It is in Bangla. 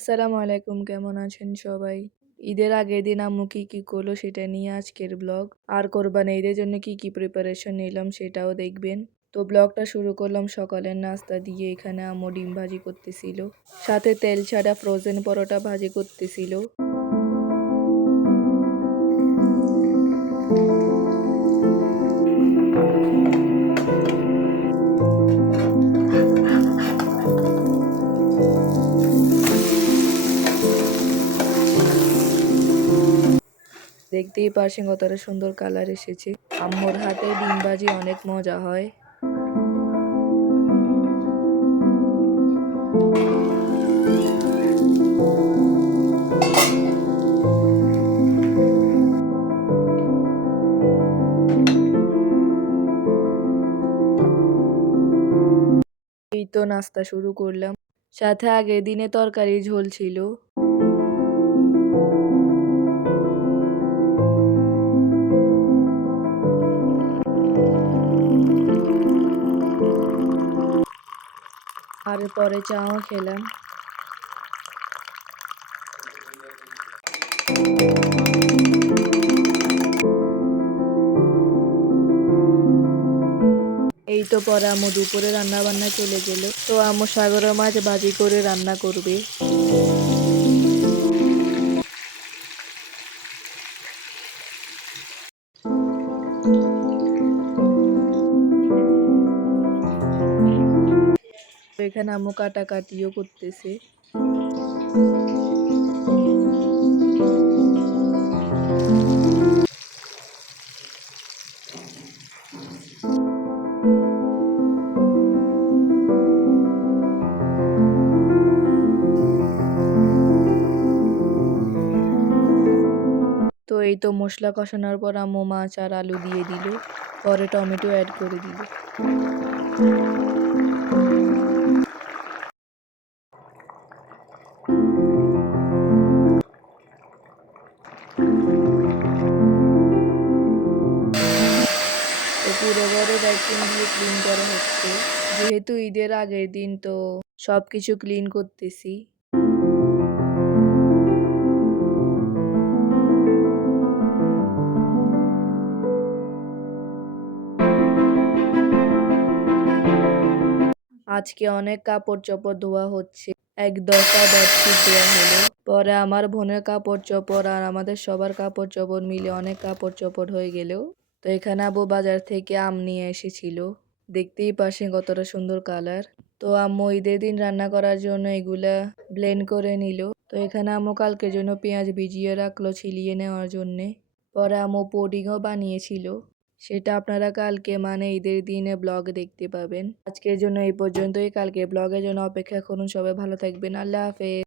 আসসালামু আলাইকুম, কেমন আছেন সবাই? ঈদের আগের দিন আম্মু কি করলো সেটা নিয়ে আজকের ব্লগ। আর কোরবানি ঈদের জন্য কি প্রিপারেশন নিলাম সেটাও দেখবেন। তো ব্লগটা শুরু করলাম সকালের নাস্তা দিয়ে। এখানে আম্মু ডিম ভাজি করতেছিল, সাথে তেল ছাড়া ফ্রোজেন পরোটা ভাজি করতেছিল। দেখতেই পারছেন কতটা সুন্দর কালার এসেছে। আম্মুর হাতে ডিম ভাজি অনেক মজা হয়। এই তো নাস্তা শুরু করলাম, সাথে আগের দিনে তরকারি ঝোল ছিল। আর পরে চাও খেলাম। এই তো পরে আম্মু দুপুরে রান্না বান্না চলে গেল। তো আম্মু সাগরের মাছ ভাজি করে রান্না করবে। তো এখানে আম্মু কাটাকাটিও করতেছে। তো এই তো মশলা কষানোর পর আম্মু মাছ আর আলু দিয়ে দিল, পরে টমেটো অ্যাড করে দিল। তো পুরো ঘরে ভ্যাকুয়াম দিয়ে ক্লিন করা হচ্ছে, যেহেতু ঈদের আগের দিন তো সবকিছু ক্লিন করতেছি। আজকে অনেক কাপড় চোপড় ধোয়া হচ্ছে। এক দফা বেডশিট ধোয়া হলো, পরে আমার বোনের কাপড় চোপড় আর আমাদের সবার কাপড় চোপড় মিলে অনেক কাপড় চোপড় হয়ে গেল। তো এখানে আব্বু বাজার থেকে আম নিয়ে এসেছিল, দেখতেই পাচ্ছেন কতটা সুন্দর কালার। তো আম্মু ঈদের দিন রান্না করার জন্য এগুলা ব্লেন্ড করে নিল। তো এখানে আম্মু কালকের জন্য পেঁয়াজ ভিজিয়ে রাখলো ছিলিয়ে নেওয়ার জন্যে। পরে আম্মু পুডিংও বানিয়েছিল, সেটা আপনারা কালকে মানে ঈদের দিনে ব্লগ দেখতে পাবেন। আজকের জন্য এই পর্যন্তই, কালকে ব্লগের জন্য অপেক্ষা করুন। সবাই ভালো থাকবেন, আল্লাহ হাফেজ।